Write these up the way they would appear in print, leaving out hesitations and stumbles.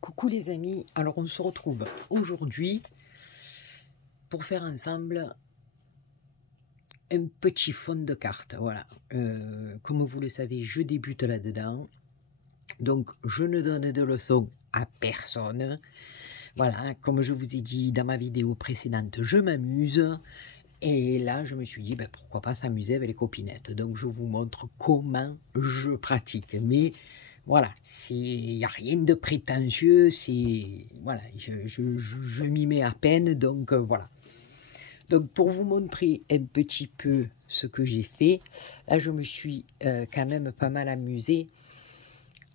Coucou les amis, alors on se retrouve aujourd'hui pour faire ensemble un petit fond de carte. Voilà, comme vous le savez, je débute là-dedans, donc je ne donne de leçons à personne. Voilà, comme je vous ai dit dans ma vidéo précédente, je m'amuse. Et là, je me suis dit, ben, pourquoi pas s'amuser avec les copinettes. Donc, je vous montre comment je pratique. Mais voilà, il n'y a rien de prétentieux. Voilà, je m'y mets à peine. Donc, voilà. Donc, pour vous montrer un petit peu ce que j'ai fait, là, je me suis quand même pas mal amusée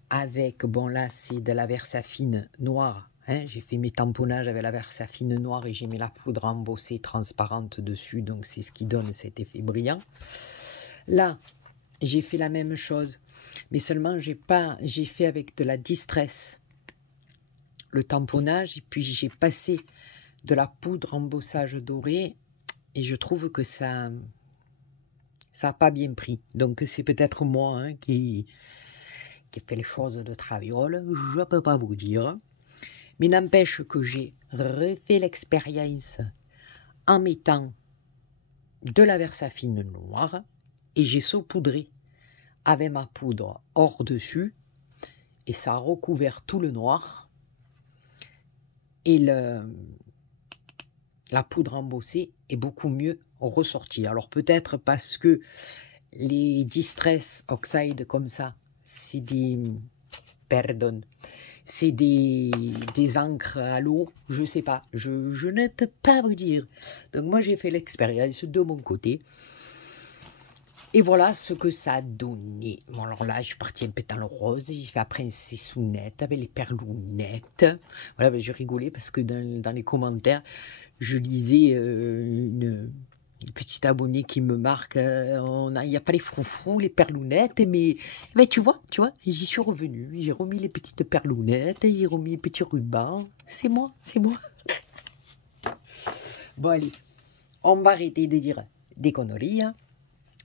avec, bon, là, c'est de la Versafine noire. Hein, j'ai fait mes tamponnages avec la Versafine noire et j'ai mis la poudre embossée transparente dessus, donc c'est ce qui donne cet effet brillant. Là, j'ai fait la même chose, mais seulement j'ai fait avec de la Distress le tamponnage, et puis j'ai passé de la poudre embossage doré, et je trouve que ça n'a pas bien pris. Donc c'est peut-être moi hein, qui fait les choses de traviole, je ne peux pas vous dire. Mais n'empêche que j'ai refait l'expérience en mettant de la Versafine noire et j'ai saupoudré avec ma poudre hors dessus et ça a recouvert tout le noir et la poudre embossée est beaucoup mieux ressortie. Alors peut-être parce que les Distress Oxide comme ça, c'est des... Pardon. C'est des encres à l'eau, je sais pas, je ne peux pas vous dire. Donc moi j'ai fait l'expérience de mon côté. Et voilà ce que ça a donné. Bon alors là je suis partie un peu dans le rose, j'ai fait après une sissounette avec les perlounettes. Voilà, ben, j'ai rigolé parce que dans les commentaires, je lisais une petite abonnée qui me marque, il n'y a pas les froufrous, les perlounettes, mais tu vois, j'y suis revenue, j'ai remis les petites perlounettes, j'ai remis les petits rubans, c'est moi. Bon allez, on va arrêter de dire des conneries. Hein.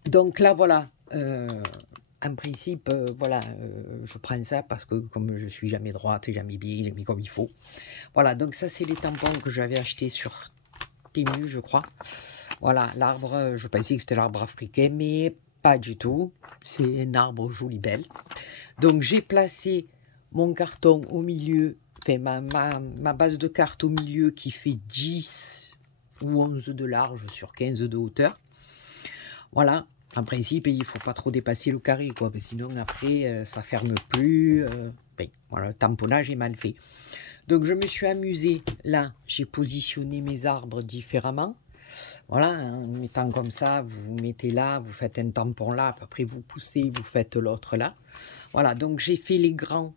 Donc là voilà, en principe, voilà, je prends ça parce que comme je suis jamais droite, jamais bien, j'ai mis comme il faut. Voilà, donc ça c'est les tampons que j'avais achetés sur Temu, je crois. Voilà, l'arbre, je pensais que c'était l'arbre africain, mais pas du tout. C'est un arbre joli belle. Donc j'ai placé mon carton au milieu, enfin ma base de carte au milieu qui fait 10 ou 11 de large sur 15 de hauteur. Voilà, en principe, il ne faut pas trop dépasser le carré, quoi, parce que sinon après, ça ferme plus. Ben, voilà, le tamponnage est mal fait. Donc je me suis amusée, là, j'ai positionné mes arbres différemment. Voilà, en mettant comme ça, vous mettez là, vous faites un tampon là, après vous poussez, vous faites l'autre là. Voilà, donc j'ai fait les grands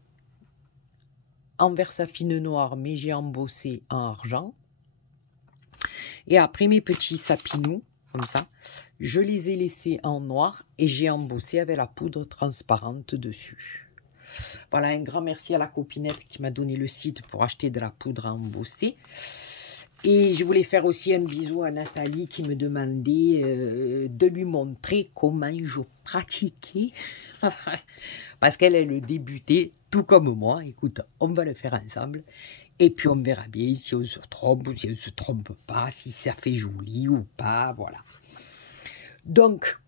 en Versafine noire, mais j'ai embossé en argent. Et après mes petits sapinous, comme ça, je les ai laissés en noir et j'ai embossé avec la poudre transparente dessus. Voilà, un grand merci à la copinette qui m'a donné le site pour acheter de la poudre à embosser. Et je voulais faire aussi un bisou à Nathalie qui me demandait de lui montrer comment je pratiquais. Parce qu'elle, elle débutait tout comme moi. Écoute, on va le faire ensemble. Et puis on verra bien si on se trompe ou si on ne se trompe pas, si ça fait joli ou pas, voilà. Donc,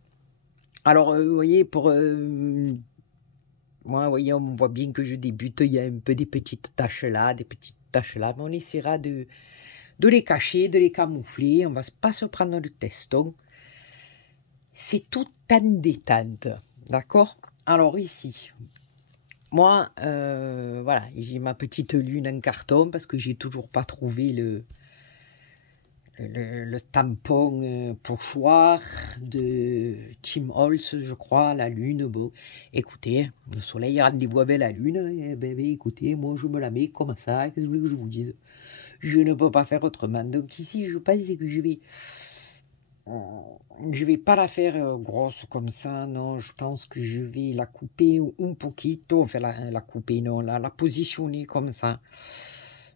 alors, vous voyez, pour... moi, vous voyez, on voit bien que je débute. Il y a un peu des petites taches là, des petites taches là. Mais on essaiera de les cacher, de les camoufler. On ne va pas se prendre le teston. C'est tout en détente. D'accord? Alors ici, moi, voilà, j'ai ma petite lune en carton parce que j'ai toujours pas trouvé le tampon pochoir de Tim Holtz, je crois, la lune. Bon, écoutez, le soleil rendez-vous avec la lune. Et ben, écoutez, moi, je me la mets comme ça. Qu'est-ce que vous voulez que je vous dise? Je ne peux pas faire autrement. Donc ici, je pense que je vais pas la faire grosse comme ça. Non, je pense que je vais la couper un poquito. Enfin, la couper, non, la positionner comme ça.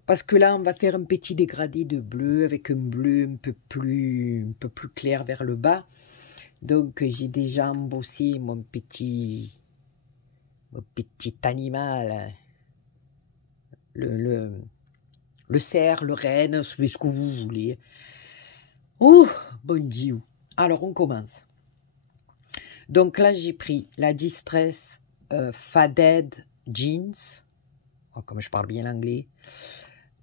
Parce que là, on va faire un petit dégradé de bleu avec un bleu un peu plus clair vers le bas. Donc, j'ai déjà embossé mon petit animal. le cerf, le renne, ce que vous voulez. Oh, bon Dieu. Alors, on commence. Donc là, j'ai pris la Distress Faded Jeans. Oh, comme je parle bien l'anglais.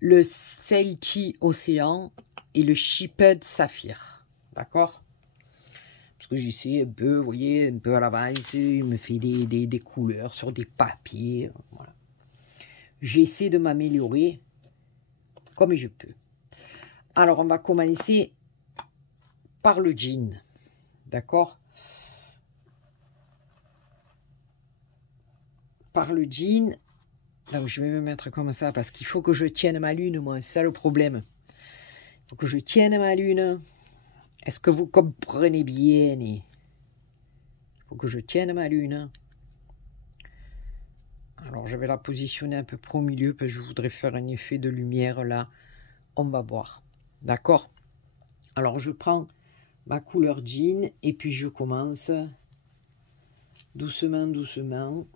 Le Celti Océan et le Shipped Saphir. D'accord? Parce que j'essaie un peu, vous voyez, un peu à l'avance. Il me fait des couleurs sur des papiers. Voilà. J'essaie de m'améliorer comme je peux. Alors, on va commencer par le jean. D'accord? Par le jean. Donc, je vais me mettre comme ça parce qu'il faut que je tienne ma lune, moi. C'est ça le problème. Il faut que je tienne ma lune. Est-ce que vous comprenez bien? Il faut que je tienne ma lune. Alors, je vais la positionner un peu pro milieu parce que je voudrais faire un effet de lumière là. On va voir. D'accord? Alors, je prends ma couleur jean et puis je commence doucement, doucement.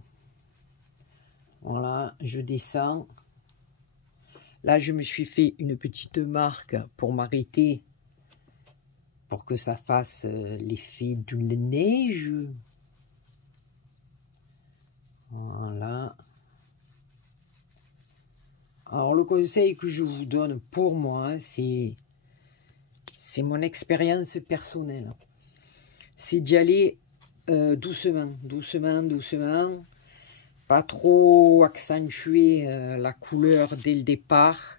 Voilà, je descends. Là, je me suis fait une petite marque pour m'arrêter, pour que ça fasse l'effet de la neige. Voilà. Alors, le conseil que je vous donne pour moi, c'est mon expérience personnelle. C'est d'y aller doucement, doucement, doucement. Pas trop accentuer la couleur dès le départ.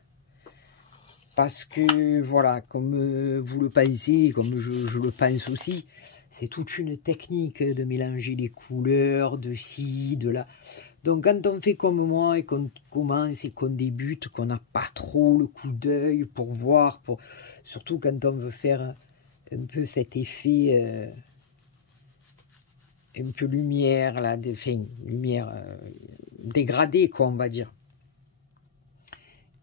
Parce que, voilà, comme vous le pensez, comme je le pense aussi, c'est toute une technique de mélanger les couleurs, de ci, de là. Donc, quand on fait comme moi et qu'on commence et qu'on débute, qu'on n'a pas trop le coup d'œil pour voir, surtout quand on veut faire un peu cet effet, un peu lumière, là, lumière dégradée, quoi, on va dire.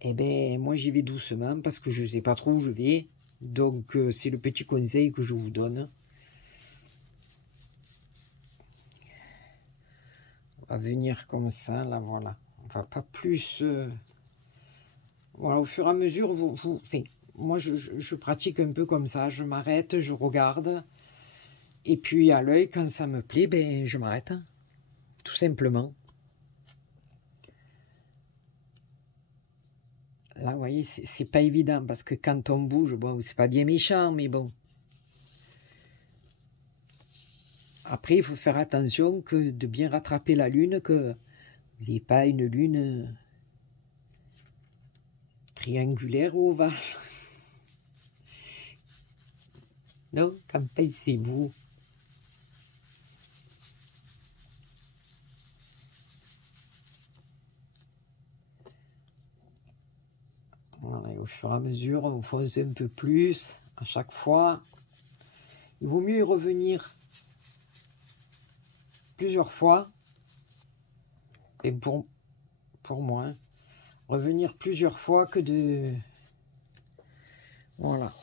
Eh bien, moi, j'y vais doucement parce que je ne sais pas trop où je vais. Donc, c'est le petit conseil que je vous donne. On va venir comme ça, là, voilà. On va pas plus... Voilà, au fur et à mesure, enfin, moi, je pratique un peu comme ça. Je m'arrête, je regarde. Et puis, à l'œil, quand ça me plaît, ben, je m'arrête. Hein, tout simplement. Là, vous voyez, c'est pas évident parce que quand on bouge, bon, c'est pas bien méchant, mais bon. Après, il faut faire attention que de bien rattraper la lune, que vous n'ayez pas une lune triangulaire ou ovale. Non, qu'en pensez-vous? Voilà, et au fur et à mesure, on fonce un peu plus à chaque fois. Il vaut mieux y revenir plusieurs fois. Et pour moi, revenir plusieurs fois que de... Voilà.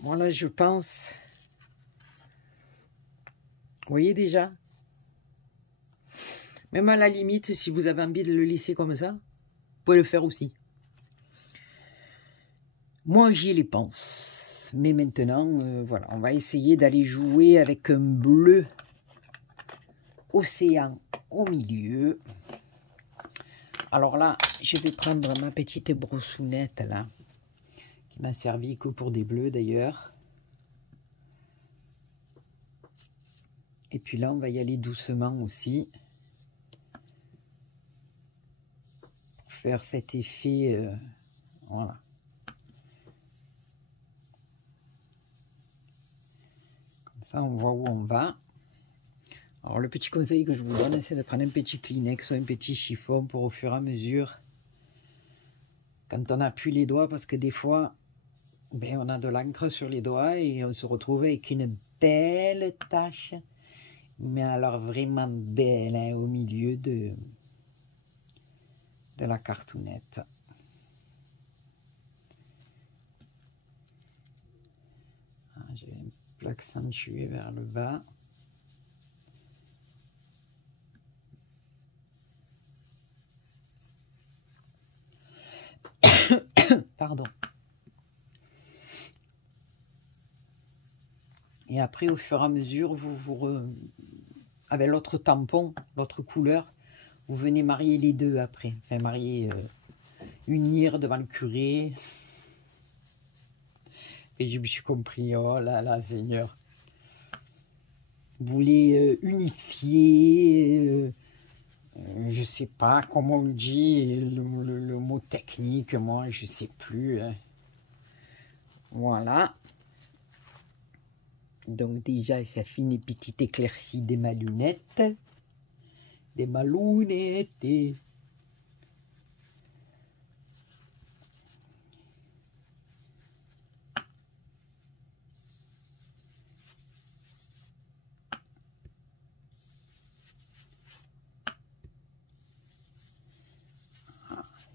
Voilà, je pense... Vous voyez déjà? Même à la limite, si vous avez envie de le laisser comme ça, vous pouvez le faire aussi. Moi, j'y les pense. Mais maintenant, voilà, on va essayer d'aller jouer avec un bleu océan au milieu. Alors là, je vais prendre ma petite brossounette là, qui m'a servi que pour des bleus d'ailleurs. Et puis là, on va y aller doucement aussi. Pour faire cet effet, voilà. Comme ça, on voit où on va. Alors, le petit conseil que je vous donne, c'est de prendre un petit Kleenex ou un petit chiffon pour au fur et à mesure, quand on appuie les doigts, parce que des fois, ben, on a de l'encre sur les doigts et on se retrouve avec une belle tache, mais alors vraiment belle, hein, au milieu de la cartoonette. Je vais un peu accentuer vers le bas. après, au fur et à mesure, avec l'autre tampon, l'autre couleur, vous venez marier les deux après. Enfin, marier, unir devant le curé. Et je me suis compris, oh là là, Seigneur. Vous voulez unifier, je sais pas comment on dit, le mot technique, moi, je sais plus. Voilà. Donc déjà, ça fait une petite éclaircie des malunettes. Des malounettes.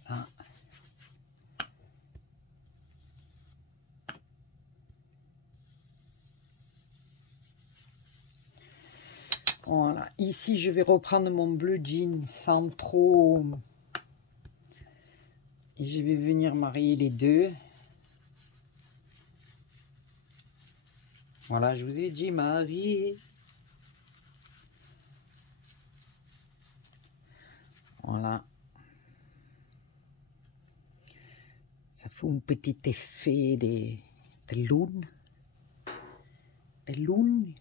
Voilà. Voilà. Ici, je vais reprendre mon bleu jean sans trop... Et je vais venir marier les deux. Voilà, je vous ai dit marier. Voilà. Ça fait un petit effet de lune. De lune.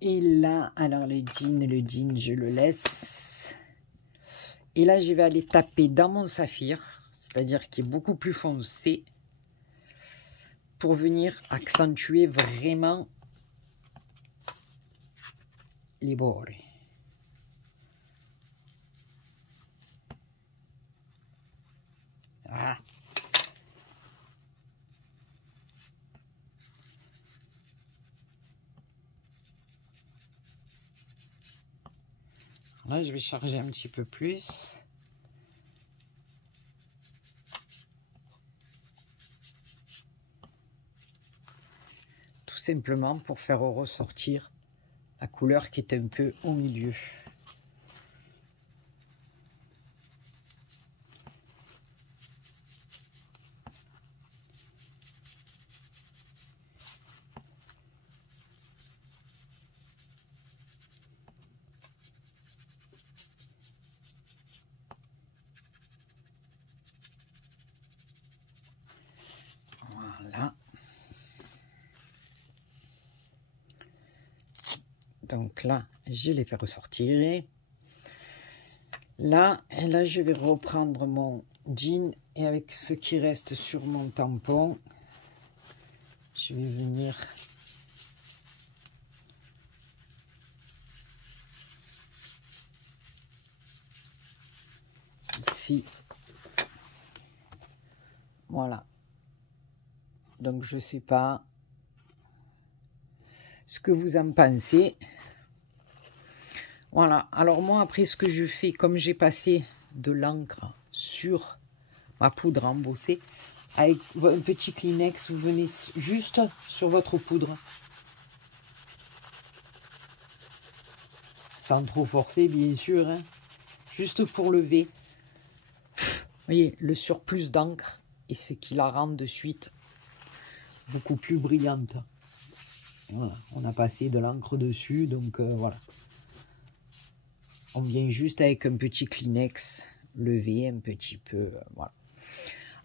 Et là, alors le jean, je le laisse. Et là, je vais aller taper dans mon saphir, c'est-à-dire qui est beaucoup plus foncé, pour venir accentuer vraiment les bords. Voilà. Là, je vais charger un petit peu plus. Tout simplement pour faire ressortir la couleur qui est un peu au milieu. Voilà. Donc là, je les fais ressortir. Là, et là, je vais reprendre mon jean et avec ce qui reste sur mon tampon, je vais venir ici. Voilà. Donc, je sais pas ce que vous en pensez. Voilà. Alors, moi, après, ce que je fais, comme j'ai passé de l'encre sur ma poudre embossée, avec un petit Kleenex, vous venez juste sur votre poudre. Sans trop forcer, bien sûr. Hein. Juste pour lever. Vous voyez, le surplus d'encre. Et ce qui la rend de suite beaucoup plus brillante. Voilà, on a passé de l'encre dessus, donc voilà. On vient juste avec un petit Kleenex lever un petit peu, voilà.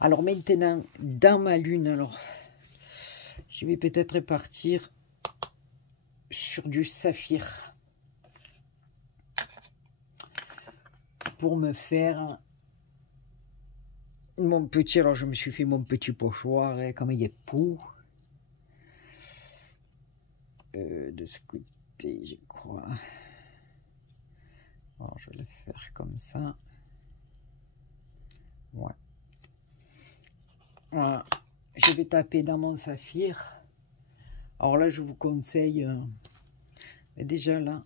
Alors maintenant, dans ma lune, alors je vais peut-être partir sur du saphir pour me faire mon petit. Alors je me suis fait mon petit pochoir, hein, comme il est pou. De ce côté, je crois. Alors, je vais le faire comme ça. Ouais. Voilà. Je vais taper dans mon saphir. Alors là, je vous conseille... déjà là,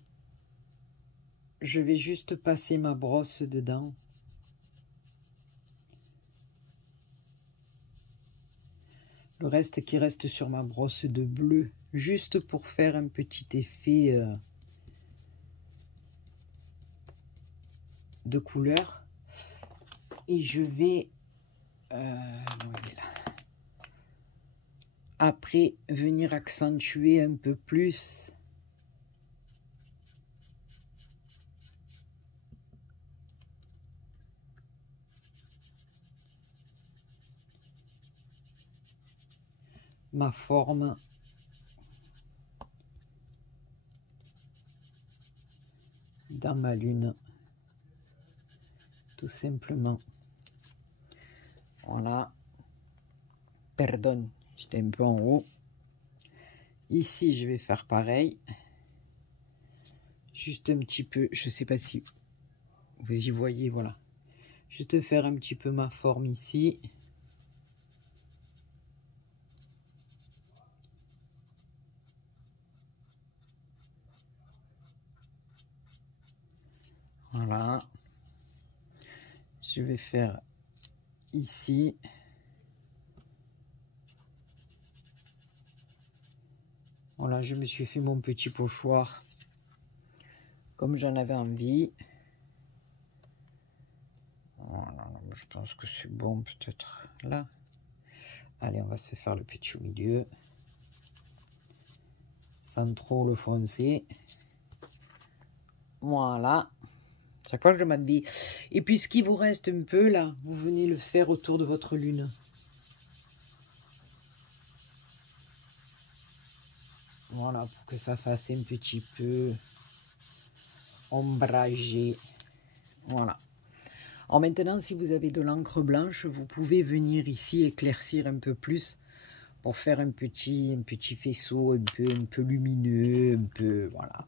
je vais juste passer ma brosse dedans. Le reste qui reste sur ma brosse de bleu, juste pour faire un petit effet de couleur. Et je vais... où il est là. après venir accentuer un peu plus ma forme dans ma lune, tout simplement. Voilà. Pardon, j'étais un peu en haut. Ici, je vais faire pareil. Juste un petit peu, je sais pas si vous y voyez, voilà. Juste faire un petit peu ma forme ici. Voilà. Je vais faire ici. Voilà, je me suis fait mon petit pochoir comme j'en avais envie. Voilà, je pense que c'est bon, peut-être là. Allez, on va se faire le petit au milieu. Sans trop le foncer. Voilà. Chaque fois, je demande. Et puis, ce qui vous reste un peu, là, vous venez le faire autour de votre lune. Voilà, pour que ça fasse un petit peu ombragé. Voilà. Alors maintenant, si vous avez de l'encre blanche, vous pouvez venir ici éclaircir un peu plus pour faire un petit faisceau un peu lumineux, un peu, voilà.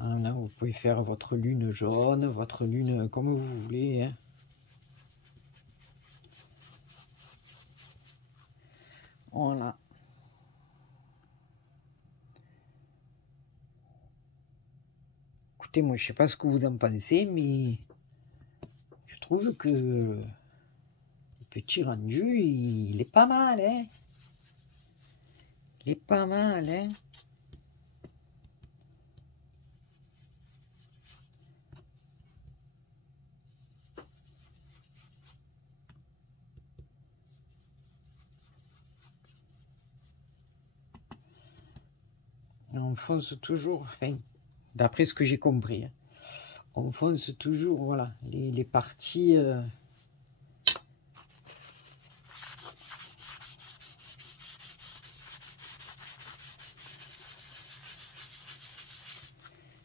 Voilà, vous pouvez faire votre lune jaune, votre lune comme vous voulez, hein. Voilà. Écoutez, moi, je sais pas ce que vous en pensez, mais je trouve que le petit rendu, il est pas mal, hein. Il est pas mal, hein. On fonce toujours, enfin, d'après ce que j'ai compris, hein, on fonce toujours, voilà, les parties...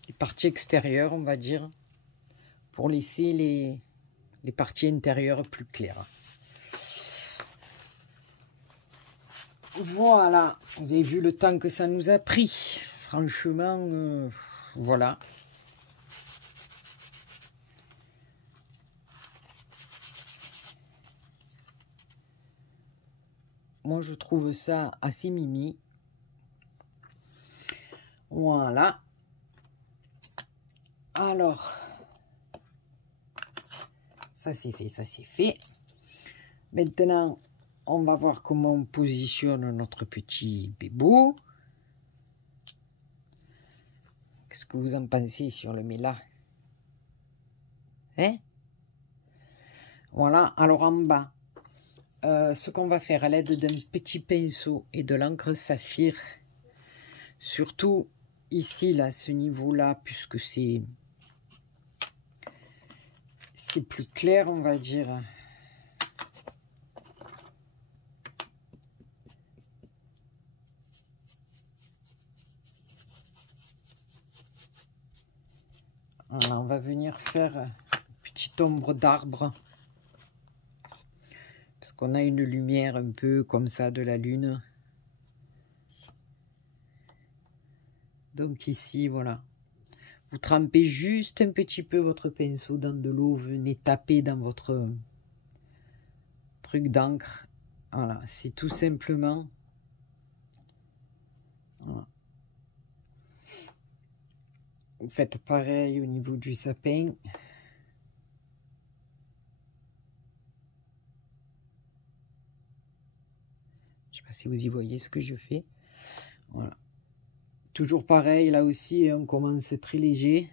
les parties extérieures, on va dire, pour laisser les parties intérieures plus claires. Voilà, vous avez vu le temps que ça nous a pris. Franchement, voilà. Moi, je trouve ça assez mimi. Voilà. Alors, ça c'est fait, ça c'est fait. Maintenant, on va voir comment on positionne notre petit bébou. Qu'est-ce que vous en pensez sur le méla? Hein? Voilà, alors en bas, ce qu'on va faire à l'aide d'un petit pinceau et de l'encre saphir, surtout ici, là, ce niveau-là, puisque c'est plus clair, on va dire. Voilà, on va venir faire une petite ombre d'arbre. Parce qu'on a une lumière un peu comme ça de la lune. Donc ici, voilà. Vous trempez juste un petit peu votre pinceau dans de l'eau. Venez taper dans votre truc d'encre. Voilà, c'est tout simplement... Voilà. Vous faites pareil au niveau du sapin. si vous y voyez ce que je fais. Voilà. Toujours pareil, là aussi, on commence très léger.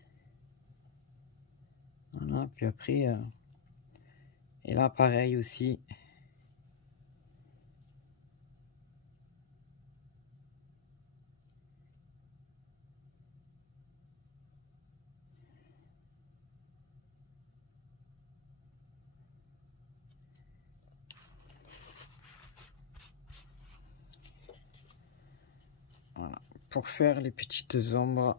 Voilà, puis après, et là, pareil aussi. Voilà, pour faire les petites ombres.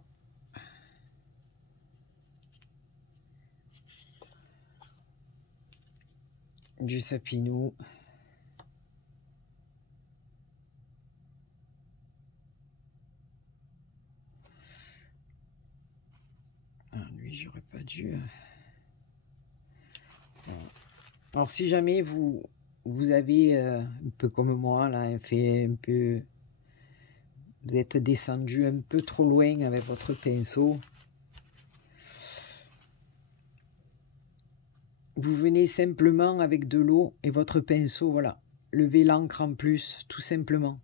Du sapinou. Ah, lui, j'aurais pas dû. Voilà. Alors, si jamais vous avez, un peu comme moi, là, fait un peu... Vous êtes descendu un peu trop loin avec votre pinceau. Vous venez simplement avec de l'eau et votre pinceau, voilà. Levez l'encre en plus, tout simplement.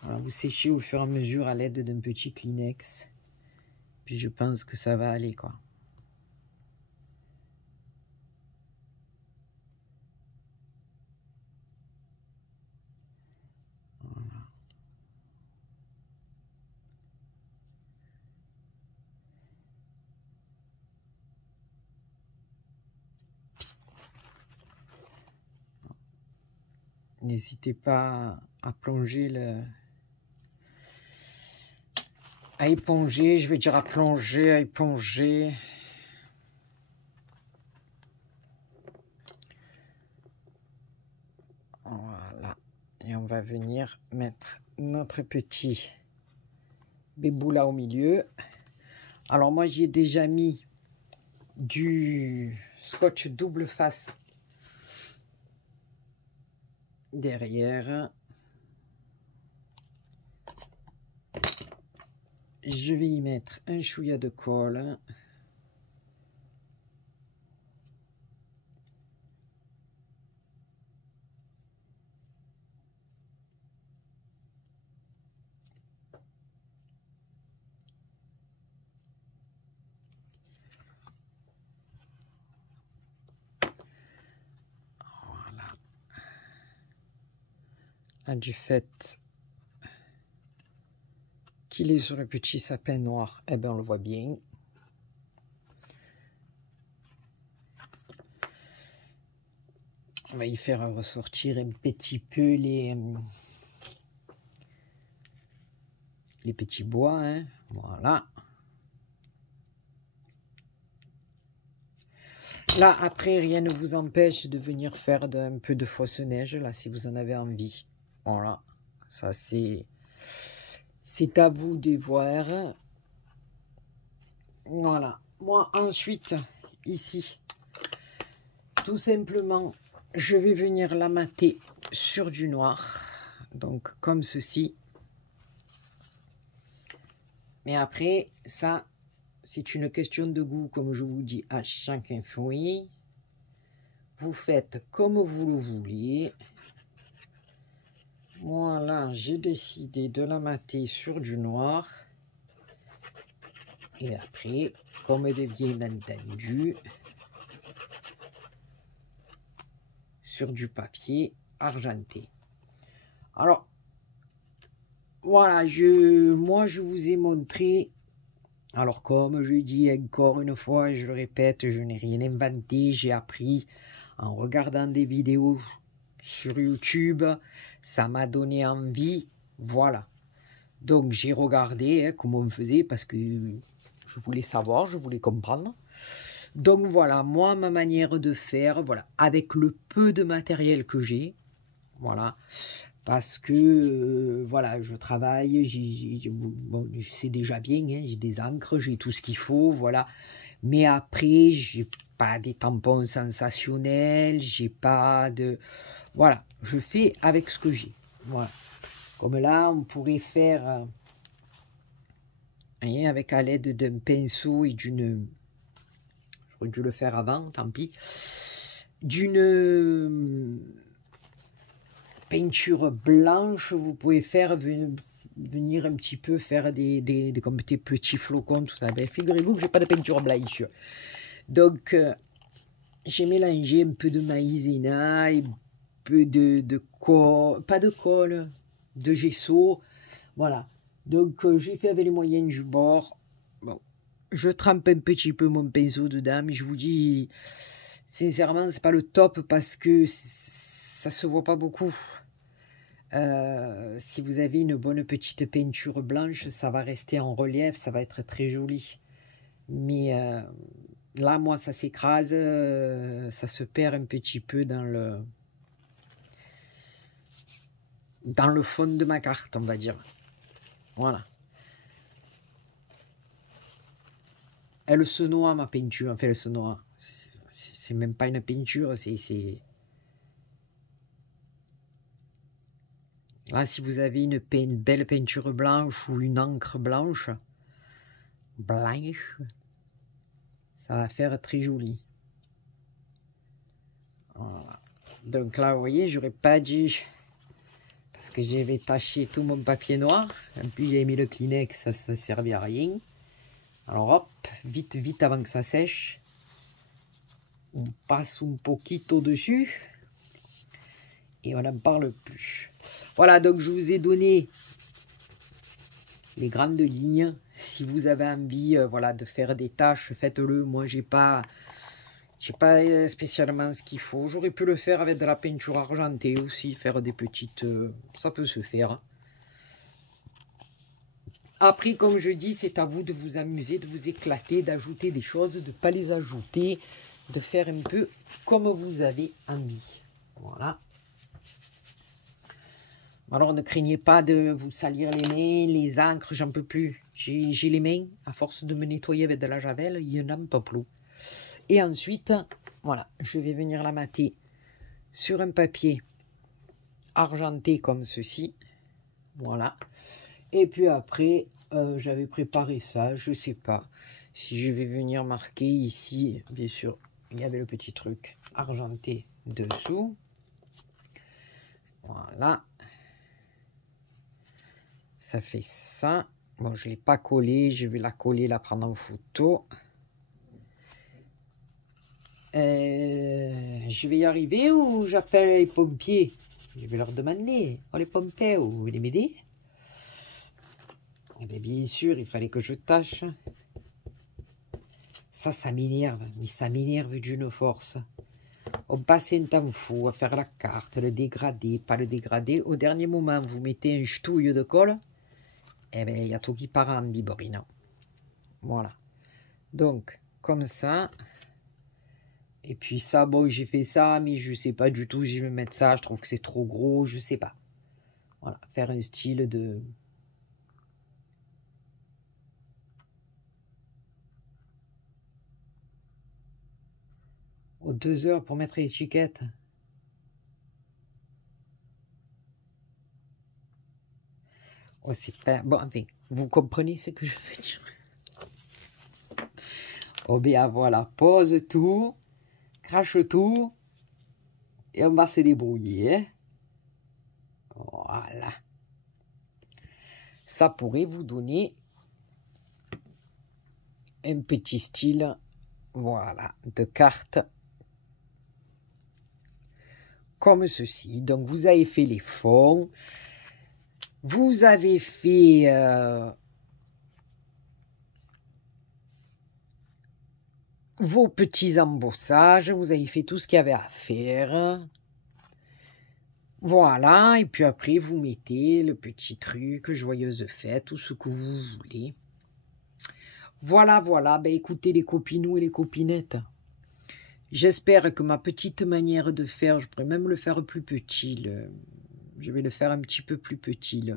Voilà, vous séchez au fur et à mesure à l'aide d'un petit Kleenex. Puis je pense que ça va aller, quoi. Voilà. N'hésitez pas à plonger le... à éponger, je vais dire à plonger, à éponger. Voilà. Et on va venir mettre notre petit bébou là au milieu. Alors moi j'y ai déjà mis du scotch double face derrière. Je vais y mettre un chouïa de colle. Voilà. Là, du fait qu'il est sur le petit sapin noir, eh bien on le voit bien. On va y faire ressortir un petit peu les petits bois, hein. Voilà. Là, après, rien ne vous empêche de venir faire un peu de fausse neige, là, si vous en avez envie. Voilà. Ça, c'est à vous de voir. Voilà. Moi, ensuite, ici, tout simplement, je vais venir la mater sur du noir. Donc, comme ceci. Mais après, ça, c'est une question de goût, comme je vous dis à chaque fruit. Vous faites comme vous le voulez. Moi, là, j'ai décidé de la mater sur du noir. Et après, comme de bien entendu, sur du papier argenté. Alors, voilà, moi, je vous ai montré. Alors, comme je dis encore une fois, je le répète, je n'ai rien inventé. J'ai appris en regardant des vidéos sur YouTube. Ça m'a donné envie. Voilà. Donc, j'ai regardé, hein, comment on faisait parce que je voulais savoir, je voulais comprendre. Donc, voilà, moi, ma manière de faire, voilà, avec le peu de matériel que j'ai. Voilà. Parce que, voilà, je travaille, bon, c'est déjà bien, hein, j'ai des encres, j'ai tout ce qu'il faut, voilà. Mais après, j'ai pas des tampons sensationnels, j'ai pas de... Voilà, je fais avec ce que j'ai. Voilà. Comme là, on pourrait faire, hein, avec à l'aide d'un pinceau et d'une... J'aurais dû le faire avant, tant pis. D'une peinture blanche, vous pouvez faire venir un petit peu faire comme des petits flocons, tout ça. Ben, figurez-vous que j'ai pas de peinture blanche. Donc, j'ai mélangé un peu de maïzena et un peu de colle, pas de colle, de gesso. Voilà. Donc, j'ai fait avec les moyens du bord. Bon, je trempe un petit peu mon pinceau dedans, mais je vous dis, sincèrement, c'est pas le top parce que ça se voit pas beaucoup. Si vous avez une bonne petite peinture blanche, ça va rester en relief, ça va être très joli. Mais là, moi, ça s'écrase, ça se perd un petit peu dans le fond de ma carte, on va dire. Voilà. Elle se noie, ma peinture. Enfin, elle se noie. C'est même pas une peinture, c'est... Là, si vous avez une belle peinture blanche ou une encre blanche, ça va faire très joli. Voilà. Donc là, vous voyez, j'aurais pas dû... Parce que j'avais taché tout mon papier noir. En plus, j'ai mis le Kleenex, ça ne servait à rien. Alors hop, vite, vite avant que ça sèche. On passe un poquito dessus. Et on n'en parle plus. Voilà, donc je vous ai donné les grandes lignes. Si vous avez envie voilà, de faire des tâches, faites-le. Moi, j'ai pas spécialement ce qu'il faut. J'aurais pu le faire avec de la peinture argentée aussi, faire des petites... ça peut se faire. Après, comme je dis, c'est à vous de vous amuser, de vous éclater, d'ajouter des choses, de ne pas les ajouter, de faire un peu comme vous avez envie. Voilà. Alors, ne craignez pas de vous salir les mains, les encres, j'en peux plus. J'ai les mains, à force de me nettoyer avec de la javel, il n'y en a pas plus. Et ensuite, voilà, je vais venir la mater sur un papier argenté comme ceci. Voilà. Et puis après, j'avais préparé ça, je ne sais pas si je vais venir marquer ici, bien sûr, il y avait le petit truc argenté dessous. Voilà. Ça fait ça. Bon, je ne l'ai pas collé, je vais la coller, la prendre en photo. Je vais y arriver ou j'appelle les pompiers? Je vais leur demander. Oh, les pompiers, vous voulez m'aider? Eh bien sûr, il fallait que je tâche. Ça m'énerve, mais ça m'énerve d'une force. On passe un temps fou à faire la carte, le dégradé, pas le dégradé. Au dernier moment, vous mettez un ch'touille de colle. Eh bien, il y a tout qui part en biborine. Voilà. Donc, comme ça. Et puis ça, bon, j'ai fait ça, mais je sais pas du tout si je vais mettre ça. Je trouve que c'est trop gros, je sais pas. Voilà, faire un style de... Oh, 2 heures pour mettre l'étiquette. Oh, c'est pas... Bon, enfin, vous comprenez ce que je veux dire. Oh, bien, voilà, pose tout, crache tout, et on va se débrouiller, hein. Voilà. Ça pourrait vous donner un petit style, voilà, de carte comme ceci. Donc, vous avez fait les fonds, vous avez fait vos petits embossages, vous avez fait tout ce qu'il y avait à faire. Voilà, et puis après, vous mettez le petit truc, joyeuse fête, tout ce que vous voulez. Voilà, voilà, ben écoutez les copinous et les copinettes. J'espère que ma petite manière de faire, je pourrais même le faire plus petit. Je vais le faire un petit peu plus petit,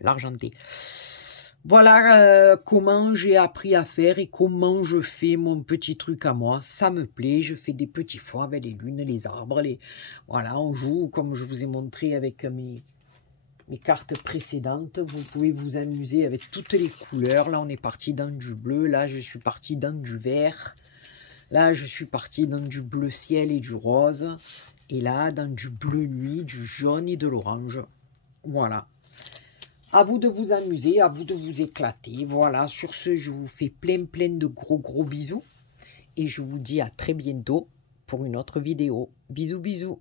l'argenté. Voilà comment j'ai appris à faire et comment je fais mon petit truc à moi. Ça me plaît, je fais des petits fonds avec les lunes, les arbres. Voilà, on joue comme je vous ai montré avec mes cartes précédentes. Vous pouvez vous amuser avec toutes les couleurs. Là, on est parti dans du bleu. Là, je suis parti dans du vert. Là, je suis parti dans du bleu ciel et du rose. Et là, dans du bleu nuit, du jaune et de l'orange. Voilà. À vous de vous amuser, à vous de vous éclater. Voilà, sur ce, je vous fais plein de gros bisous. Et je vous dis à très bientôt pour une autre vidéo. Bisous.